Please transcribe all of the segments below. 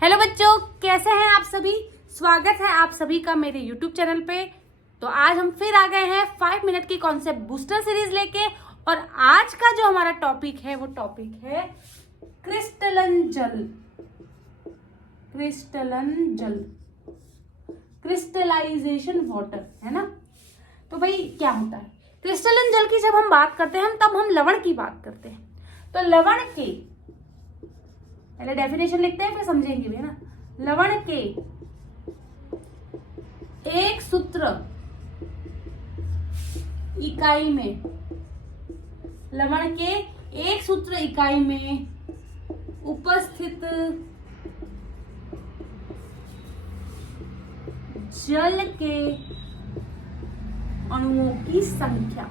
Hello बच्चों, कैसे हैं आप सभी। स्वागत है आप सभी का मेरे YouTube चैनल पे। तो आज हम फिर आ गए हैं 5 मिनट की कॉन्सेप्ट बूस्टर सीरीज लेके। और आज का जो हमारा टॉपिक है वो टॉपिक है क्रिस्टलन जल। क्रिस्टलन जल, क्रिस्टलाइजेशन वाटर, है ना। तो भाई क्या होता है क्रिस्टलन जल की। जब हम बात करते हैं तब हम लवण की बात करते हैं। तो लवण के पहले डेफिनेशन लिखते हैं फिर समझेंगे भी, है ना। लवण के एक सूत्र इकाई में, लवण के एक सूत्र इकाई में उपस्थित जल के अणुओं की संख्या।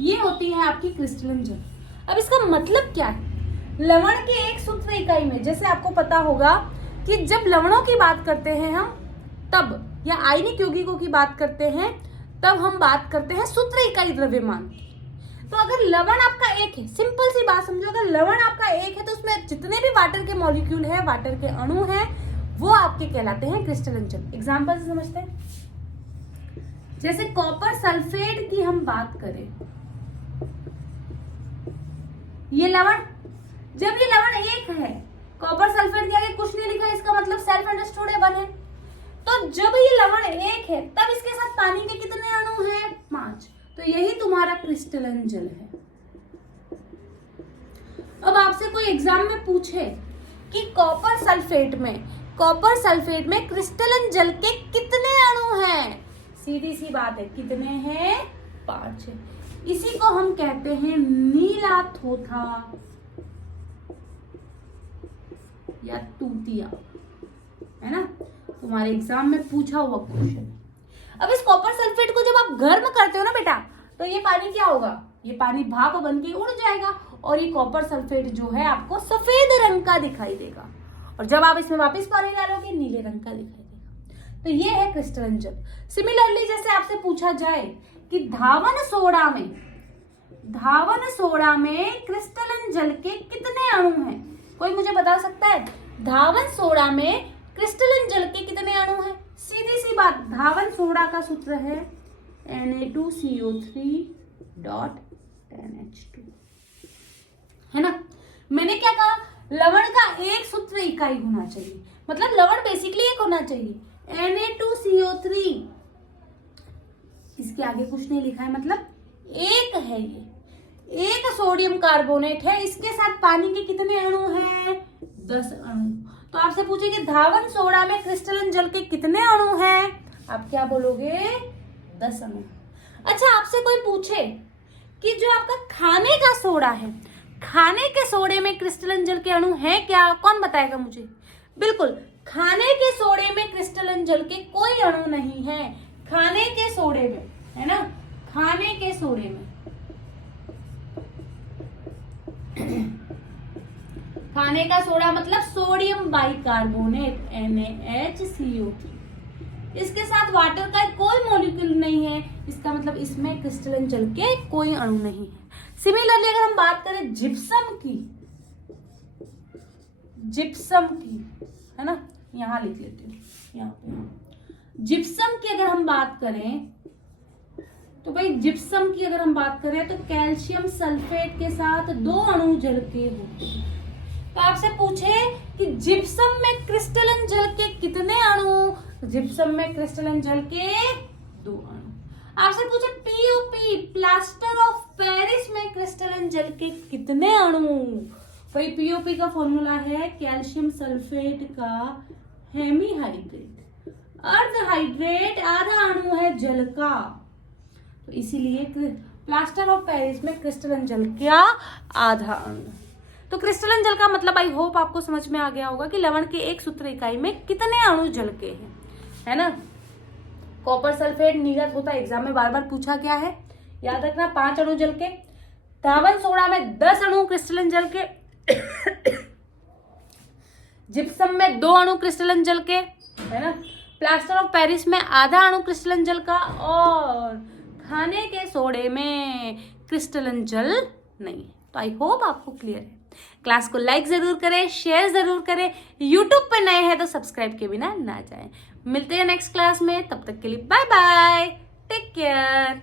ये होती है आपकी क्रिस्टलन जल। अब इसका मतलब क्या है। लवण के एक सूत्र इकाई में, जैसे आपको पता होगा कि जब लवणों की बात करते हैं हम तब, या आयनिक यौगिकों की बात करते हैं तब हम बात करते हैं सूत्र इकाई द्रव्यमान। तो अगर लवण आपका एक है, सिंपल सी बात समझो, अगर लवण आपका एक है तो उसमें जितने भी वाटर के मॉलिक्यूल है, वाटर के अणु हैं, वो आपके कहलाते हैं क्रिस्टलन जल। एग्जाम्पल से समझते हैं। जैसे कॉपर सल्फेट की हम बात करें, ये लवण, जब ये लवण एक है, कॉपर सल्फेट के आगे कुछ नहीं लिखा, इसका मतलब सेल्फ अंडरस्टूड है, 1 है। तो जब ये लवण एक है तब इसके साथ पानी के कितने अणु हैं? 5। तो यही तुम्हारा क्रिस्टलन जल है। अब आपसे कोई एग्जाम में पूछे कि कॉपर सल्फेट में क्रिस्टलन जल के कितने अणु हैं, सीधी सी बात है, कितने हैं? 5 है। इसी को हम कहते हैं नीला थोथा या तूतिया, है ना। तुम्हारे एग्जाम में पूछा हुआ क्वेश्चन। अब इस कॉपर सल्फेट को जब आप गर्म करते हो ना बेटा, तो ये पानी क्या होगा? ये पानी भाप बन के उड़ जाएगा और ये कॉपर सल्फेट जो है आपको सफेद रंग का दिखाई देगा। और जब आप इसमें वापस पानी डालोगे नीले रंग का दिखाई देगा। तो ये है क्रिस्टलन जल। सिमिलरली जैसे आपसे पूछा जाए कि धावन सोडा में क्रिस्टलन जल के कितने अणु हैं, कोई मुझे बता सकता है? धावन सोडा में क्रिस्टलन जल के कितने अणु हैं? सीधी सी बात, धावन सोडा का सूत्र है Na2CO3 10H2, है ना। मैंने क्या कहा? लवण का एक सूत्र इकाई होना चाहिए, मतलब लवण बेसिकली एक होना चाहिए, Na2CO3। इसके आगे कुछ नहीं लिखा है, मतलब एक है। ये एक सोडियम कार्बोनेट है, इसके साथ पानी के कितने अणु हैं? 10 अणु। तो आपसे पूछे कि धावन सोडा में क्रिस्टलन जल के कितने अणु हैं, आप क्या बोलोगे? 10 अणु। अच्छा, आपसे कोई पूछे कि जो आपका खाने का सोडा है, खाने के सोडे में क्रिस्टलन जल के अणु हैं क्या? कौन बताएगा मुझे? बिल्कुल, खाने के सोडे में क्रिस्टलन जल के कोई अणु नहीं है। खाने के सोडे में, है ना, खाने के सोडे में खाने का सोडा मतलब सोडियम बाइकार्बोनेट NaHCO3, इसके साथ वाटर का कोई मॉलिक्यूल नहीं है, इसका मतलब इसमें क्रिस्टलन जल के कोई अणु नहीं है। सिमिलरली अगर हम बात करें जिप्सम की, है ना, यहां लिख लेती हूँ, यहाँ पे जिप्सम की अगर हम बात करें तो भाई जिप्सम की अगर हम बात करें तो कैल्शियम सल्फेट के साथ 2 अणु जल के होते हैं। तो आपसे पूछे कि जिप्सम में क्रिस्टलन जल के कितने अणु? जिप्सम में क्रिस्टलन जल के 2 अणु। आपसे पूछे पीओपी, प्लास्टर ऑफ पेरिस में क्रिस्टलन जल के कितने अणु? भाई पीओपी का फॉर्मूला है कैल्शियम सल्फेट का हेमीहाइड्रेट, अर्ध हाइड्रेट आधा अणु है जल का, तो इसीलिए प्लास्टर ऑफ पेरिस में क्रिस्टलन जल का आधा अणु। तो क्रिस्टलन जल का मतलब आई होप आपको समझ में आ गया होगा कि लवण के एक सूत्र इकाई में कितने अणु जल के हैं, है ना। कॉपर सल्फेट नीला थोथा एग्जाम में बार बार पूछा गया है, याद रखना, 5 अणु जल के। धावन सोडा में 10 अणु क्रिस्टलन जल के। जिप्सम में 2 अणु क्रिस्टलन जल के, है ना। प्लास्टर ऑफ पेरिस में आधा अणु क्रिस्टलन जल का, और खाने के सोडे में क्रिस्टलन जल नहीं है। तो आई होप आपको क्लियर है। क्लास को लाइक जरूर करें, शेयर जरूर करें, यूट्यूब पे नए हैं तो सब्सक्राइब के बिना ना जाएं। मिलते हैं नेक्स्ट क्लास में, तब तक के लिए बाय बाय, टेक केयर।